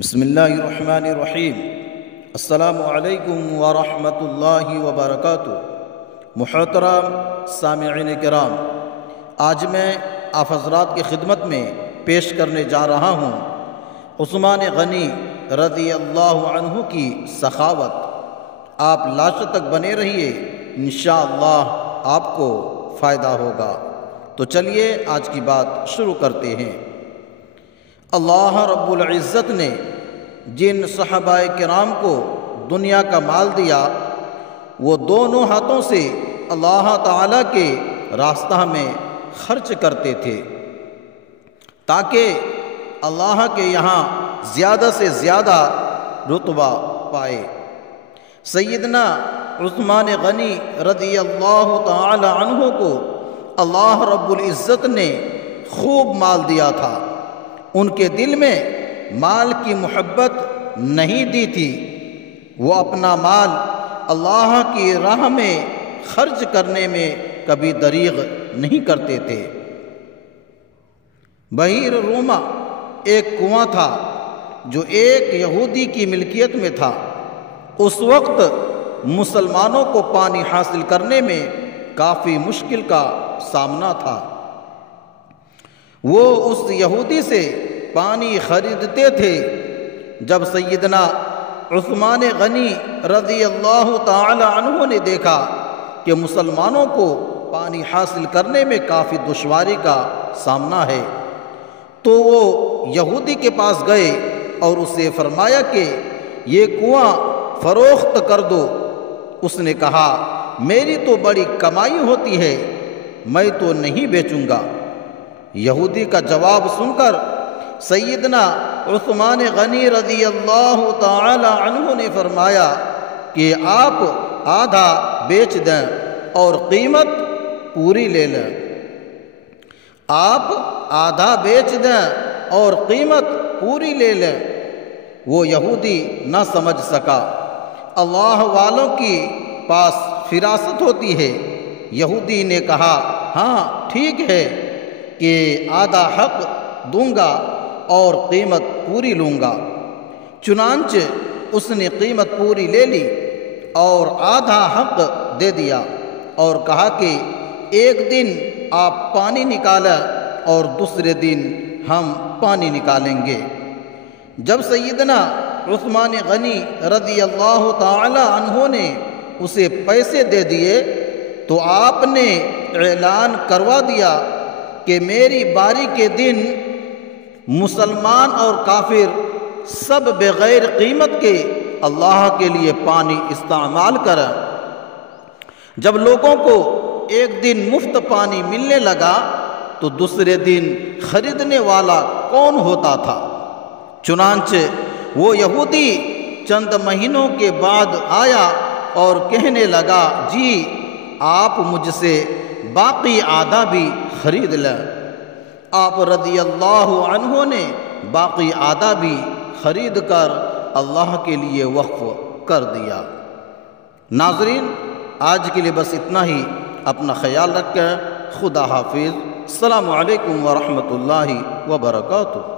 بسم اللہ الرحمن الرحیم۔ السلام علیکم ورحمۃ اللہ وبرکاتہ۔ محترم سامعین کرام، آج میں آپ حضرات کی خدمت میں پیش کرنے جا رہا ہوں عثمان غنی رضی اللہ عنہ کی سخاوت۔ آپ لاسٹ تک بنے رہیے، انشاءاللہ آپ کو فائدہ ہوگا۔ تو چلیے آج کی بات شروع کرتے ہیں۔ اللہ رب العزت نے جن صحابہ کرام کو دنیا کا مال دیا، وہ دونوں ہاتھوں سے اللہ تعالیٰ کے راستہ میں خرچ کرتے تھے تاکہ اللہ کے یہاں زیادہ سے زیادہ رتبہ پائے۔ سیدنا عثمان غنی رضی اللہ تعالی عنہ کو اللہ رب العزت نے خوب مال دیا تھا۔ ان کے دل میں مال کی محبت نہیں دی تھی، وہ اپنا مال اللہ کی راہ میں خرچ کرنے میں کبھی دریغ نہیں کرتے تھے۔ بحیر روما ایک کنواں تھا جو ایک یہودی کی ملکیت میں تھا۔ اس وقت مسلمانوں کو پانی حاصل کرنے میں کافی مشکل کا سامنا تھا۔ وہ اس یہودی سے پانی خریدتے تھے۔ جب سیدنا عثمان غنی رضی اللہ تعالی عنہ نے دیکھا کہ مسلمانوں کو پانی حاصل کرنے میں کافی دشواری کا سامنا ہے، تو وہ یہودی کے پاس گئے اور اسے فرمایا کہ یہ کنواں فروخت کر دو۔ اس نے کہا، میری تو بڑی کمائی ہوتی ہے، میں تو نہیں بیچوں گا۔ یہودی کا جواب سن کر سیدنا عثمان غنی رضی اللہ تعالی عنہ نے فرمایا کہ آپ آدھا بیچ دیں اور قیمت پوری لے لیں۔ آپ آدھا بیچ دیں اور قیمت پوری لے لیں۔ وہ یہودی نہ سمجھ سکا۔ اللہ والوں کی پاس فراست ہوتی ہے۔ یہودی نے کہا، ہاں ٹھیک ہے کہ آدھا حق دوں گا اور قیمت پوری لوں گا۔ چنانچہ اس نے قیمت پوری لے لی اور آدھا حق دے دیا اور کہا کہ ایک دن آپ پانی نکالیں اور دوسرے دن ہم پانی نکالیں گے۔ جب سیدنا عثمان غنی رضی اللہ تعالی عنہ نے اسے پیسے دے دیے تو آپ نے اعلان کروا دیا کہ میری باری کے دن مسلمان اور کافر سب بغیر قیمت کے اللہ کے لیے پانی استعمال کریں۔ جب لوگوں کو ایک دن مفت پانی ملنے لگا تو دوسرے دن خریدنے والا کون ہوتا تھا؟ چنانچہ وہ یہودی چند مہینوں کے بعد آیا اور کہنے لگا، جی آپ مجھ سے باقی آدھا بھی خرید لیں۔ آپ رضی اللہ عنہ نے باقی آدھا بھی خرید کر اللہ کے لیے وقف کر دیا۔ ناظرین، آج کے لیے بس اتنا ہی۔ اپنا خیال رکھیں۔ خدا حافظ۔ السلام علیکم ورحمۃ اللہ وبرکاتہ۔